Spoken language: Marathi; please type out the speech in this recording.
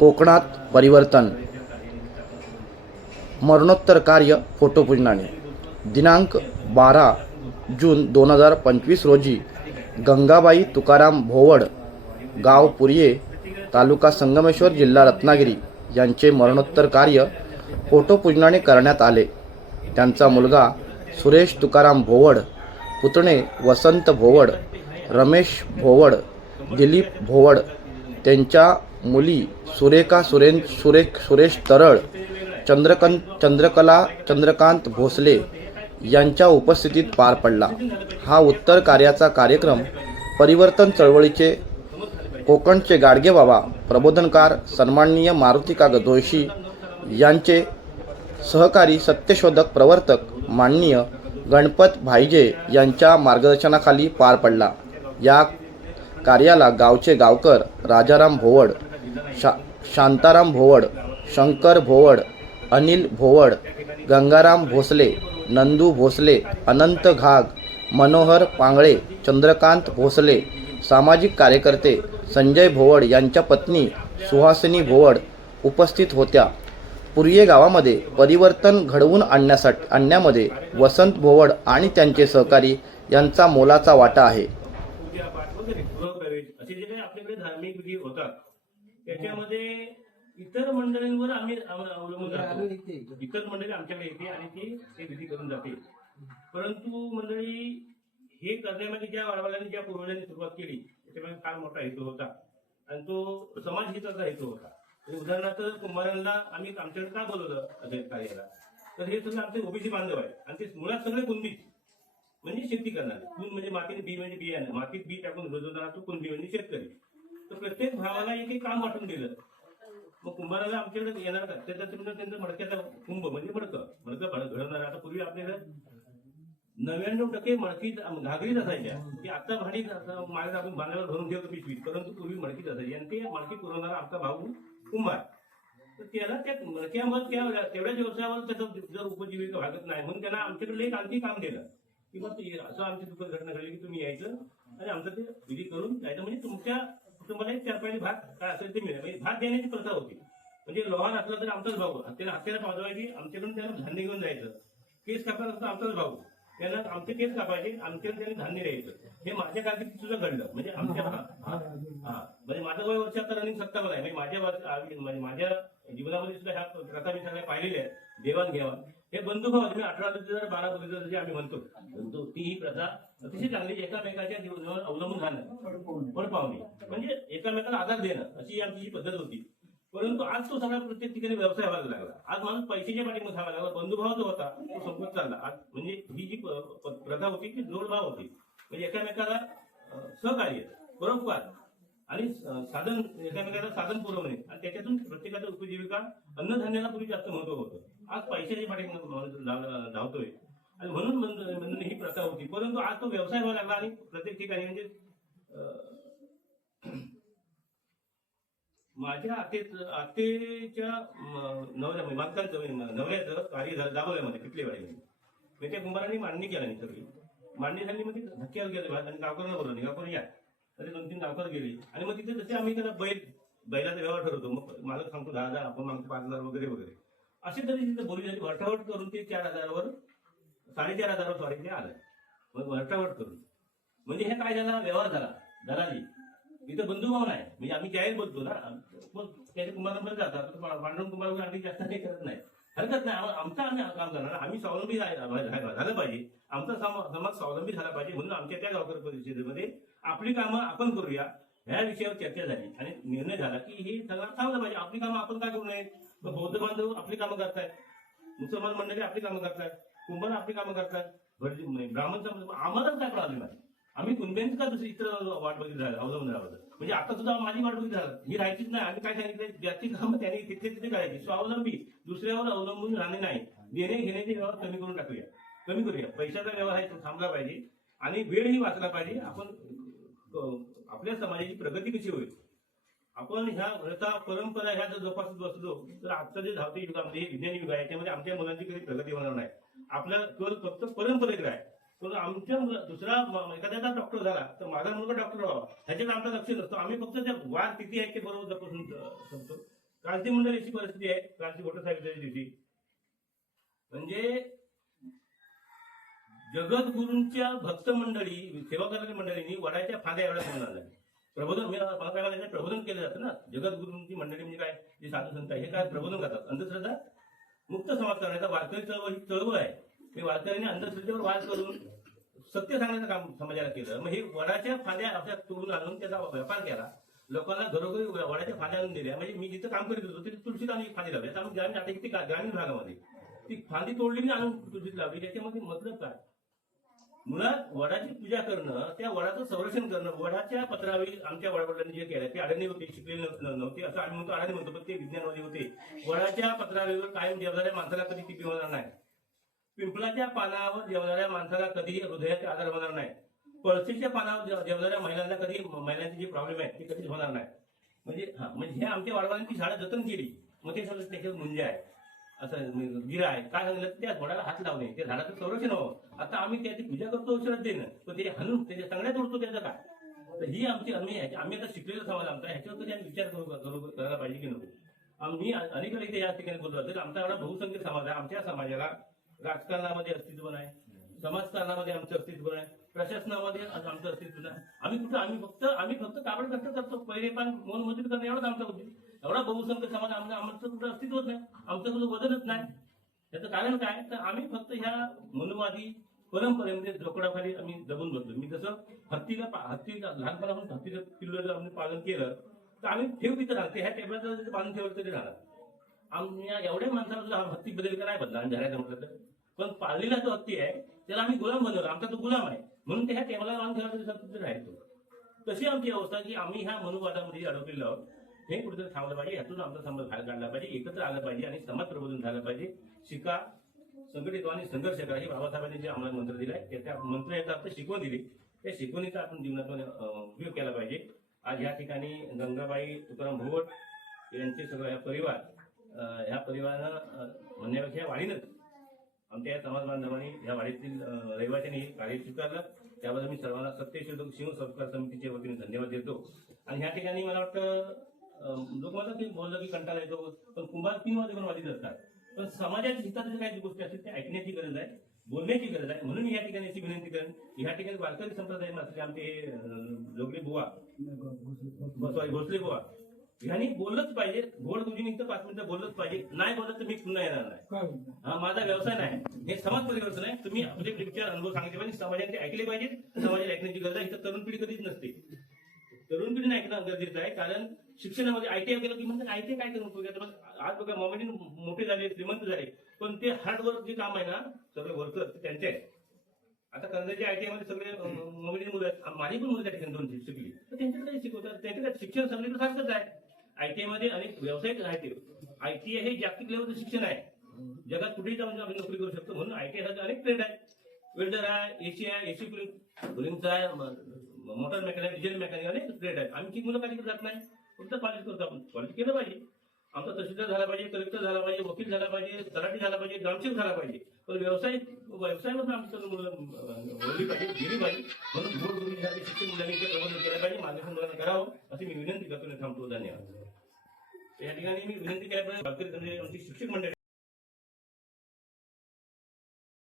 कोकणात परिवर्तन. मरणोत्तर कार्य फोटोपूजनाने दिनांक बारा जून दोन हजार पंचवीस रोजी गंगाबाई तुकाराम भोवड गाव पुरिये तालुका संगमेश्वर जिल्हा रत्नागिरी यांचे मरणोत्तर कार्य फोटोपूजनाने करण्यात आले. त्यांचा मुलगा सुरेश तुकाराम भोवड पुतणे वसंत भोवड रमेश भोवड दिलीप भोवड त्यांच्या मुली सुरेखा सुरेन सुरेख सुरेश तरळ चंद्रकं चंद्रकला चंद्रकांत भोसले यांच्या उपस्थितीत पार पडला. हा उत्तर कार्याचा कार्यक्रम परिवर्तन चळवळीचे कोकणचे गाडगेबाबा प्रबोधनकार सन्माननीय मारुती काग जोशी यांचे सहकारी सत्यशोधक प्रवर्तक माननीय गणपत भाईजे यांच्या मार्गदर्शनाखाली पार पडला. या कार्याला गावचे गावकर राजाराम भोवड शा शांताराम भोवड शंकर भोवड अनिल भोवड गंगाराम भोसले नंदू भोसले अनंत घाग मनोहर पांगळे चंद्रकांत भोसले सामाजिक कार्यकर्ते संजय भोवड यांच्या पत्नी सुहासिनी भोवड उपस्थित होत्या. पुरिये गावामध्ये परिवर्तन घडवून आणण्यासाठी आणण्यामध्ये वसंत भोवड आणि त्यांचे सहकारी यांचा मोलाचा वाटा आहे पूजापाठ वगैरे गृहप्रवेश असे जे काही आपल्याकडे विधी होतात. त्याच्यामध्ये इतर मंडळींवर आम्ही अव- अवलंबून राहतो. इतर मंडळी आमच्याकडे येते आणि ती ते विधी करून जाते. परंतु मंडळी हे करण्यामागे ज्या वाडवाल्यांनी ज्या पूर्वजांनी सुरुवात केली त्याच्यामागे फार मोठा हेतू होता. आणि तो समाज हिताचा हेतू होता. म्हणजे उदाहरणार्थ कुंभारांना आम्ही आमच्याकडे का बोलवलं कार्याला? तर हे सगळे आमचे ओबीसी बांधव आहे आणि ते मुळात सगळे कुणबीच म्हणजे शेती करणारे. कुण म्हणजे मातीत बी म्हणजे बियाणं. मातीत बी टाकून रुजवणारा तो कुणबी म्हणजे शेतकरी. प्रत्येक भावाला एक एक काम वाटून दिलं. मग कुंभाराला आमच्याकडे येणार का? त्याच्या तुम्ही त्यांचं मडक्याचा कुंभ म्हणजे मडकं. मडकं घडवणार. आता पूर्वी आपल्याला नव्याण्णव टक्के मडकी घागरीच असायच्या. ती आता भाडी मागे आपण बांधावर भरून ठेवतो पिशवीत परंतु पूर्वी मडकीच असायची. आणि ते मडकी पुरवणारा आमचा भाऊ कुंभार. तर त्याला त्या मडक्यावर त्या तेवढ्याच व्यवसायावर त्याचं जर उपजीविका भागत नाही म्हणून त्यांना आमच्याकडे एक आणखी काम दिलं की मग असं आमची दुःख घटना घडली की तुम्ही यायचं आणि आमचं ते विधी करून जायचं म्हणजे तुमच्या कुटुंबाला एक चार पाहिजे भाग काय असेल ते मिळेल. म्हणजे भाग देण्याची प्रथा होती. म्हणजे लोहार असला तर आमचाच भाऊ त्याला हत्याला पाजवायची आमच्याकडून त्याला धान्य घेऊन जायचं. केस कापला असता आमचाच भाऊ. त्यांना आमचे केस कापायचे आमच्याकडे त्यांनी धान्य द्यायचं. हे माझ्या कारकिर्दीत सुद्धा घडलं. म्हणजे आमच्या हा. म्हणजे माझं वय वर्ष आता रनिंग सत्तावर आहे. म्हणजे माझ्या म्हणजे माझ्या जीवनामध्ये सुद्धा ह्या प्रथा मी सगळ्या पाहिलेल्या आहेत. देवाण घेवाण हे बंधुभाव तुम्ही अठरा हजार बारा बघितलं जे आम्ही म्हणतो परंतु ती ही प्रथा अतिशय चांगली एकामेकाच्या जीवनावर अवलंबून राहणं. पडपावणी म्हणजे एकामेकाला आधार देणं अशी आमची जी पद्धत होती. परंतु आज तो सगळा प्रत्येक ठिकाणी व्यवसाय व्हायला लागला. आज माणूस पैशाच्या पाठीमध्ये थांबायला लागला बंधुभाव जो होता तो संपत चालला. आज म्हणजे ही जी प्रथा होती ती जोडभाव होती. म्हणजे एकामेकाला सहकार्य परोपकार आणि साधन एकामेकाला साधन पुरवणे. आणि त्याच्यातून प्रत्येकाचा उपजीविका अन्नधान्याला पूर्वी जास्त महत्त्व होतं. आज पैशाच्या पाठीमध्ये धावतोय आणि म्हणून बंद- बंधन ही प्रथा होती. परंतु आज तो व्यवसाय व्हायला लागला आणि प्रत्येक ठिकाणी म्हणजे माझ्या आते आतेच्या नवऱ्या म्हणजे नवऱ्याचं कार्य झालं दाबोल्यामध्ये कितले वेळेमध्ये मी म्हणजे त्या कुंभारांनी मांडणी केला नाही सगळी. मांडणी झाली मग ते धक्क्यावर गेले आणि गावकऱ्यांना बोलवलं गावकर या. तरी दोन तीन गावकर गेले. आणि मग तिथे जसे आम्ही त्याला बैल बैलाचा व्यवहार ठरवतो. मग मालक सांगतो दहा हजार आपण मागतो पाच हजार वगैरे वगैरे. असे तरी तिथे बोली झाली वरटावट करून ते चार हजारावर साडेचार हजार स्वारीने आलं मग वरटावट करून. म्हणजे हे काय झाला? व्यवहार झाला. दलाली. इथं बंधुभाव नाही म्हणजे आम्ही जाहीर बोलतो ना मग त्याच्या कुंभारांमध्ये जातात. पांडुरंग कुंभार आम्ही जास्त काही करत नाही. हरकत नाही. आमचं आम्ही काम करणार. आम्ही स्वावलंबी झालं पाहिजे. आमचा समाज स्वावलंबी झाला पाहिजे म्हणून आमच्या त्या गावकर परिषदेमध्ये आपली कामं आपण करूया. ह्या विषयावर चर्चा झाली. आणि निर्णय झाला की हे सगळं चांगलं पाहिजे. आपली कामं आपण काय करू नये बौद्ध बांधव आपली कामं करतायत. मुसलमान मंडळी आपली कामं करतायत. कुंभार आपली कामं करतात? म्हणजे ब्राह्मण समाज आम्हालाच काय प्रॉब्लेम आहे आम्ही कुणब्यांचं का दुसरी इतर वाट बघित झालं अवलंबून राहत म्हणजे आता सुद्धा माझी वाट बघित झालं ही राहायचीच नाही. आम्ही काय सांगितलं? ज्याची कामं त्यांनी तिथे तिथे करायची. स्वावलंबी. दुसऱ्यावर अवलंबून राहणे नाही. देणे घेण्याचे व्यवहार कमी करून टाकूया. कमी करूया. पैशाचा व्यवहार आहे थांबला पाहिजे. आणि वेळही वाचला पाहिजे. आपण आपल्या समाजाची प्रगती कशी होईल? आपण ह्या व्रता परंपरा ह्या जर जोपासत बसलो तर आजचं जे धावते युगामध्ये हे विज्ञान युग आहे. त्यामध्ये आमच्या मुलांची कधी प्रगती होणार नाही. आपला कल फक्त परंपरेकडे आहे पण आमच्या दुसरा एखाद्याचा डॉक्टर झाला तर माझा मुलगा डॉक्टर व्हावा. ह्याच्यात आमचा लक्ष नसतो. आम्ही फक्त त्या वाद किती आहे ते बरोबर तपासून समजतो. क्रांती मंडळ अशी परिस्थिती आहे. क्रांती मोठं साहेबांच्या दिवशी म्हणजे जगद्गुरूंच्या भक्त मंडळी सेवा करणारी मंडळींनी वडाच्या फांद्या एवढ्या समजा झाली प्रबोधन मी मला काय प्रबोधन केलं जातं ना. जगद्गुरूंची मंडळी म्हणजे काय? जे साधू संत हे काय प्रबोधन करतात? अंधश्रद्धा? मुक्त समाज करण्याचा वारकरी चळवळ ही चळवळ आहे. मी वारकऱ्यांनी अंधश्रद्धेवर वाद करून सत्य सांगण्याचं काम समाजाला केलं. मग हे वडाच्या फांद्या अशा तोडून आणून त्याचा व्यापार केला. लोकांना घरोघरी वडाच्या फांद्या आणून दिल्या. म्हणजे मी जिथं काम करीत होतो तिथे तुळशीत आम्ही फांदी लावली. आता ग्रामीण आता किती ग्रामीण भागामध्ये. ती फांदी तोडली आणून तुळशीत लावली. त्याच्यामध्ये मतलब काय? मुळात वडाची पूजा करणं त्या वडाचं संरक्षण करणं वडाच्या पत्रावी आमच्या वडावडिलांनी जे केलं ते अडाणी होते शिकलेले नव्हते. असं आम्ही म्हणतो अडाणी म्हणतो पण ते विज्ञानवादी होते. वडाच्या पत्रावीवर कायम जेवणाऱ्या माणसाला कधी टिपी होणार नाही. पिंपळाच्या पानावर जेवणाऱ्या माणसाला कधी हृदयाचे आजार होणार नाही. पळशीच्या पानावर जेवणाऱ्या महिलांना कधी महिलांचे जे प्रॉब्लेम आहे ते कधीच होणार नाही. म्हणजे हा म्हणजे हे आमच्या वाडवाल्यांनी ती झाडं जतन केली. मग ते सगळं त्याच्यावर मुंजे आहे. असं गिरा आहे. काय सांगितलं त्या घोडाला हात लावणे. त्या झाडाचं संरक्षण व्हावं. आता आम्ही त्याची पूजा करतो श्रद्धेनं पण ते हनून त्याच्या सांगण्यात तोडतो त्याचं काय? तर ही आमची आम्ही आम्ही आता शिकलेला समाज आमचा. ह्याच्यावर तरी आम्ही विचार करू करायला पाहिजे की नको आम्ही अनेक इथे या ठिकाणी बोलतो तर आमचा एवढा बहुसंख्य समाज आहे. आमच्या समाजाला राजकारणामध्ये अस्तित्व नाही. समाजकारणामध्ये आमचं अस्तित्व नाही. प्रशासनामध्ये आमचं अस्तित्व नाही. आम्ही कुठं? आम्ही फक्त आम्ही फक्त काबड कष्ट करतो. पहिले पण मन मजुरी करणं एवढंच आमचा उद्देश एवढा बहुसंख्य समाज आमचा आमचं कुठं अस्तित्वच नाही. आमचं कुठं वजनच नाही. त्याचं कारण काय? तर आम्ही फक्त ह्या मनुवादी परंपरेमध्ये जोकडाखाली आम्ही जगून बसलो. मी जसं हत्तीला हत्तीला हत्ती लहानपणापासून हत्तीचं पिल्लूला आम्ही पालन केलं तर आम्ही ठेव तिथं राहते. ह्या टेबलाचं जर पालन ठेवलं तरी राहणार. आम्ही एवढ्या माणसाला सुद्धा हत्ती बदल का नाही बदला आणि धरायचं म्हटलं तर. पण पाळलेला जो हत्ती आहे त्याला आम्ही गुलाम बनवला. आमचा तो गुलाम आहे. म्हणून ते ह्या टेबला लावून ठेवला तरी राहायचो राहतो. तशी आमची अवस्था की आम्ही ह्या मनुवादामध्ये अडकलेलो आहोत. हे कुठेतरी थांबलं पाहिजे यातून आमचा समज बाहेर काढला पाहिजे एकत्र आलं पाहिजे आणि समाज प्रबोधन झालं पाहिजे. शिका संघटित आणि संघर्ष करा हे बाबासाहेबांनी जे आम्हाला मंत्र दिलाय त्याच्या मंत्र याचा अर्थ शिकवण दिली. त्या शिकवणीचा आपण जीवनातून उपयोग केला पाहिजे. आज या ठिकाणी गंगाबाई तुकाराम भोवट यांचे सगळं हा परिवार ह्या परिवारानं म्हणण्यापेक्षा या वाढीनच आमच्या या समाज बांधवांनी या वाढीतील रहिवाशांनी हे कार्य स्वीकारलं. त्याबद्दल मी सर्वांना सत्यशोधक शिव संस्कार समितीच्या वतीने धन्यवाद देतो. आणि ह्या ठिकाणी मला वाटतं लोक मला ते बोललं की कंटाळा येतो पण कुंभार तीन वाजे पण वादित असतात. पण समाजाच्या हिताच्या काही गोष्टी असतील त्या ऐकण्याची गरज आहे बोलण्याची गरज आहे. म्हणून मी या ठिकाणी अशी विनंती करेन की ह्या ठिकाणी वारकरी संप्रदाय असलेले आमचे अं, जोगले बुवा सॉरी भोसले बुवा ह्यांनी बोललंच पाहिजे. गोड गुरुजींनी तर पाच मिनिटं बोललंच पाहिजे. नाही बोललं तर मी पुन्हा येणार नाही. हा माझा व्यवसाय नाही. हे समाज परिवर्तन आहे. तुम्ही आपले विचार अनुभव सांगितले पाहिजे समाजाने ते ऐकले पाहिजेत समाजाला ऐकण्याची गरज आहे. इथं तरुण पिढी कधीच नसते. तरुण पिढीने ऐकणं गरजेचं आहे कारण शिक्षणामध्ये आयटीआय केलं की म्हणजे आयटीआय काय करून उपयोग? आज बघा मोबाईल मोठे झाले श्रीमंत झाले. पण ते हार्डवर्क जे काम आहे ना सगळे वर्कर त्यांचे आहे आता टी आयटीआयमध्ये सगळे मोबाईल मुलं आहेत. माझी पण मुलं त्या ठिकाणी दोन शिकली. तर त्यांच्याकडे शिकवतात. त्यांच्याकडे शिक्षण सगळीकडे सारखंच आहे. आयटीआयमध्ये अनेक व्यावसायिक आहेत आयटीआय हे जागतिक लेवलचं शिक्षण आहे. जगात कुठेही जाऊन आपण नोकरी करू शकतो म्हणून आयटीआयसाठी अनेक ट्रेड आहे वेल्डर आहे एसी आहे एसी कुलिंगचा आहे मोटर मेकॅनिक डिझेल मेकॅनिक अनेक ट्रेड आहे आमची मुलं काही जात नाही. फक्त कॉलेज करतो आपण. कॉलेज केलं पाहिजे. आमचा तहसीलदार झाला पाहिजे कलेक्टर झाला पाहिजे वकील झाला पाहिजे तलाठी झाला पाहिजे ग्रामसेवक झाला पाहिजे. पण व्यवसाय व्यवसायामध्ये आमची वळली पाहिजे गेली पाहिजे. म्हणून गोड गुरुजीसाठी शिक्षण मुलांनी प्रबंधन केलं पाहिजे. मार्गदर्शन मुलांना करावं हो. अशी मी विनंती करतो थांबतो. धन्यवाद. या ठिकाणी मी विनंती केल्याप्रमाणे आमची शिक्षक मंडळी